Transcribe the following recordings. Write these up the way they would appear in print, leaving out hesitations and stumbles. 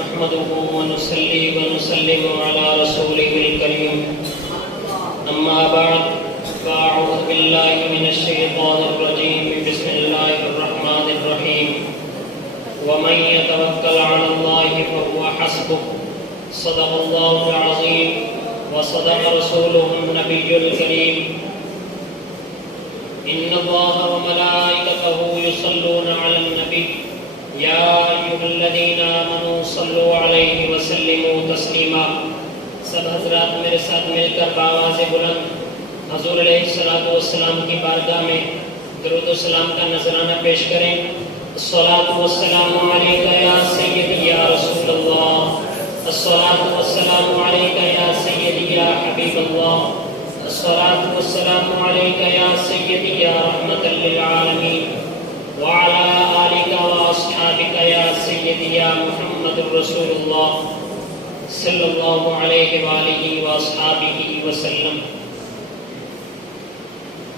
نحمده ونصلي ونسلم على رسوله الكريم أما بعد فأعوذ بالله من الشيطان الرجيم بسم الله الرحمن الرحيم ومن يتوكل على الله فهو حسبه صدق الله العظيم وصدق رسوله النبي الكريم إن الله وملائكته يصلون على النبي يا أيها الذين آمنوا صلوا عليه وسلموا تسليما. سب حضرات میرے ساتھ مل کر بآواز بلند حضور علیہ الصلوۃ والسلام کی بارگاہ میں درود و سلام کا نذرانہ پیش کریں. الصلاۃ والسلام علیک یا سیدی یا رسول اللہ، الصلاۃ والسلام علیک یا سیدی یا حبیب اللہ، الصلاۃ والسلام علیک یا سیدی یا رحمۃ للعالمین وعلى آلك واصحابك یا سیدی یا محمد رسول اللہ صلی اللہ علیہ وآلہ واصحابہ وسلم.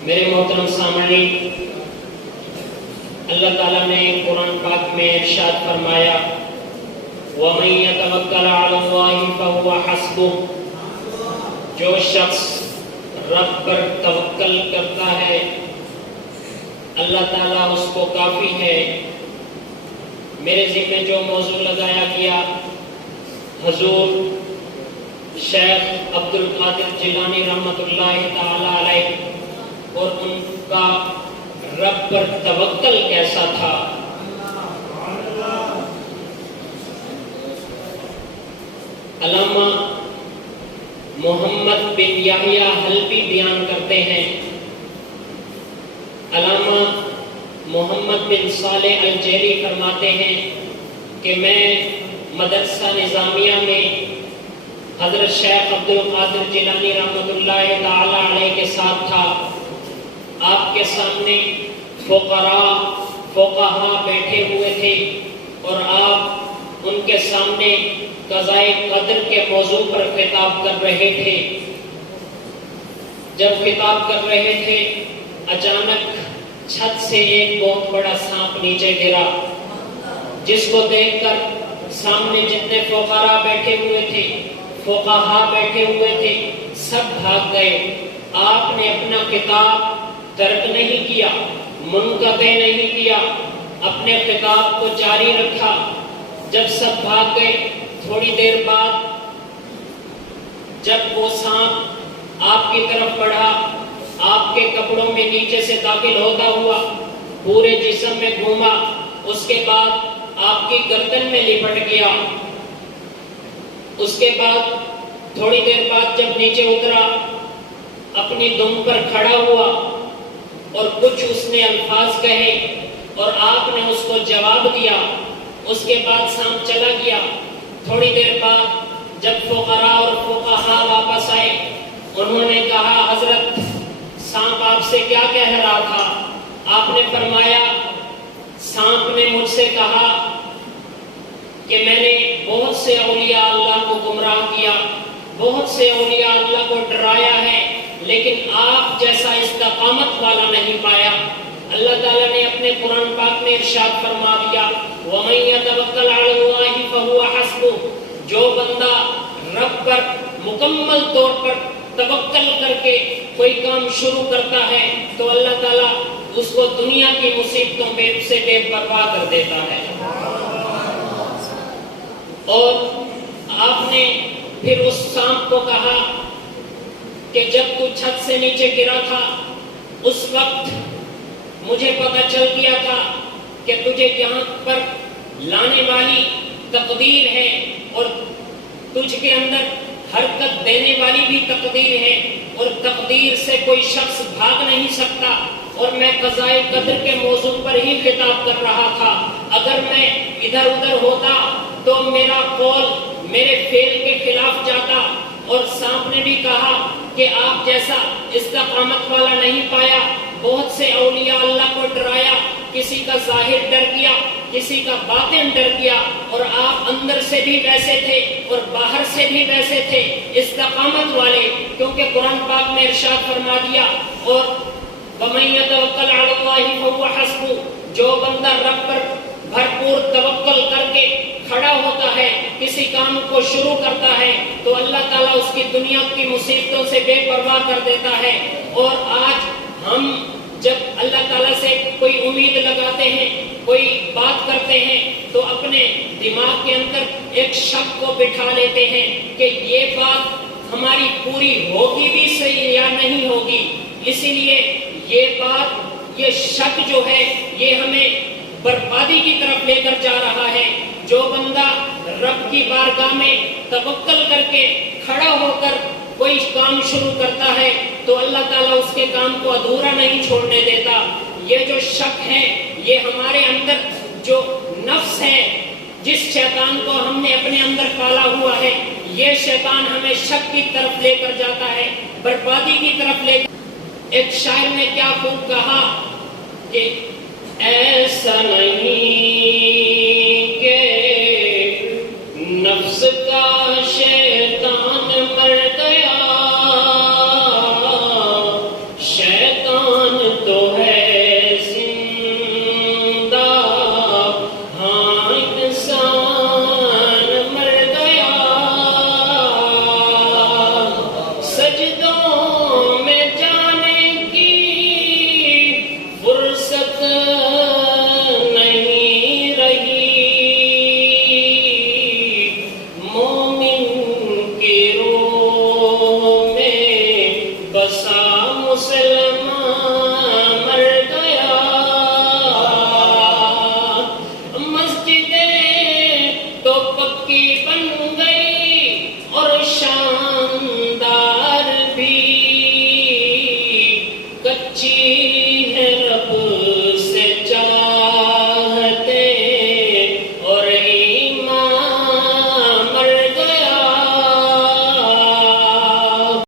میرے محترم سامعین، اللہ تعالیٰ نے قرآن پاک میں ارشاد فرمایا وَمَن يَتَوَكَّلْ عَلَى اللَّهِ فَهُوَ حَسْبُهُ. جو شخص رب پر توکل کرتا ہے اللہ تعالیٰ اس کو کافی ہے. میرے ذمہ جو موضوع لگایا گیا حضور شیخ عبد القادر جیلانی رحمۃ اللہ تعالی علیہ اور ان کا رب پر توکل کیسا تھا. علامہ محمد بن یحییٰ حلبی بیان کرتے ہیں، علامہ محمد بن صالح الجیلی فرماتے ہیں کہ میں مدرسہ نظامیہ میں حضرت شیخ عبد القادر جیلانی رحمۃ اللہ تعالی علیہ کے ساتھ تھا. آپ کے سامنے فقہا بیٹھے ہوئے تھے اور آپ ان کے سامنے قضاء قدر کے موضوع پر خطاب کر رہے تھے. جب خطاب کر رہے تھے اچانک چھت سے ایک بہت بڑا سانپ نیچے گرا، جس کو دیکھ کر سامنے جتنے فقہا بیٹھے ہوئے تھے سب بھاگ گئے. آپ نے اپنا خطاب ترک نہیں کیا، منقطع نہیں کیا، اپنے خطاب کو جاری رکھا. جب سب بھاگ گئے تھوڑی دیر بعد جب وہ سانپ آپ کی طرف بڑھا، آپ کے کپڑوں میں نیچے سے داخل ہوتا ہوا پورے جسم میں گھوما، اس کے بعد آپ کی گردن میں لپٹ گیا. اس کے بعد تھوڑی دیر بعد جب نیچے اترا اپنی دم پر کھڑا ہوا اور کچھ اس نے الفاظ کہے اور آپ نے اس کو جواب دیا. اس کے بعد سانپ چلا گیا. تھوڑی دیر بعد جب فقراء اور فقہا واپس آئے انہوں نے کہا حضرت سانپ آپ سے کیا کہہ رہا تھا؟ آپ نے فرمایا سانپ نے مجھ سے کہا کہ میں نے بہت سے اولیاء اللہ کو گمراہ کیا، بہت سے اولیاء اللہ کو ڈرایا ہے، لیکن آپ جیسا استقامت والا نہیں پایا. اللہ تعالیٰ نے اپنے قرآن پاک میں ارشاد فرما دیا وَمَن يَتَوَكَّلْ عَلَى اللَّهِ فَهُوَ حَسْبُهُ. جو بندہ رب پر مکمل طور پر توکل کر کے کوئی کام شروع کرتا ہے تو اللہ تعالیٰ اس کو دنیا کی مصیبتوں سے بے پرواہ کر دیتا ہے. اور آپ نے پھر اس سانپ کو کہا کہ جب تو چھت سے نیچے گرا تھا اس وقت مجھے پتہ چل گیا تھا کہ تجھے یہاں پر لانے والی تقدیر ہے اور تجھ کے اندر حرکت دینے والی بھی تقدیر ہے اور تقدیر سے کوئی شخص بھاگ نہیں سکتا. اور میں قضاء قدر کے موضوع پر ہی خطاب کر رہا تھا. اگر میں ادھر ادھر ہوتا تو میرا قول میرے فعل کے خلاف جاتا. اور سانپ نے بھی کہا کہ آپ جیسا استقامت والا نہیں پایا. بہت سے اولیاء اللہ کو ڈرایا، کسی کا ظاہر ڈر گیا، کسی کا باطن ڈر گیا، اور آپ اندر سے بھی ویسے تھے اور باہر سے بھی ویسے تھے استقامت والے. کیونکہ قرآن پاک میں ارشاد فرما دیا اور وَمَن يَتَوَكَّلْ عَلَى اللَّهِ فَهُوَ حَسْبُهُ. جو بندہ رب پر بھرپور توکل کر کے کھڑا ہوتا ہے کسی کام کو شروع کرتا ہے تو اللہ تعالیٰ اس کی دنیا کی مصیبتوں سے بے پرواہ کر دیتا ہے. اور آج ہم جب اللہ تعالیٰ سے کوئی امید لگاتے ہیں، کوئی بات کرتے ہیں، تو اپنے دماغ کے اندر ایک شک کو بٹھا لیتے ہیں کہ یہ بات ہماری پوری ہوگی بھی صحیح یا نہیں ہوگی. اسی لیے یہ بات، یہ شک جو ہے، یہ ہمیں بربادی کی طرف لے کر جا رہا ہے. جو بندہ رب کی بارگاہ میں توکل کر کے کھڑا ہو کر کوئی کام شروع کرتا ہے تو اللہ تعالیٰ اس کے کام کو ادھورا نہیں چھوڑنے دیتا. یہ جو شک ہے، یہ ہمارے اندر جو نفس ہے، جس شیطان کو ہم نے اپنے اندر پالا ہوا ہے، یہ شیطان ہمیں شک کی طرف لے کر جاتا ہے، بربادی کی طرف لے. ایک شاعر نے کیا خوب کہا کہ ایسا نہیں کہ نفس کا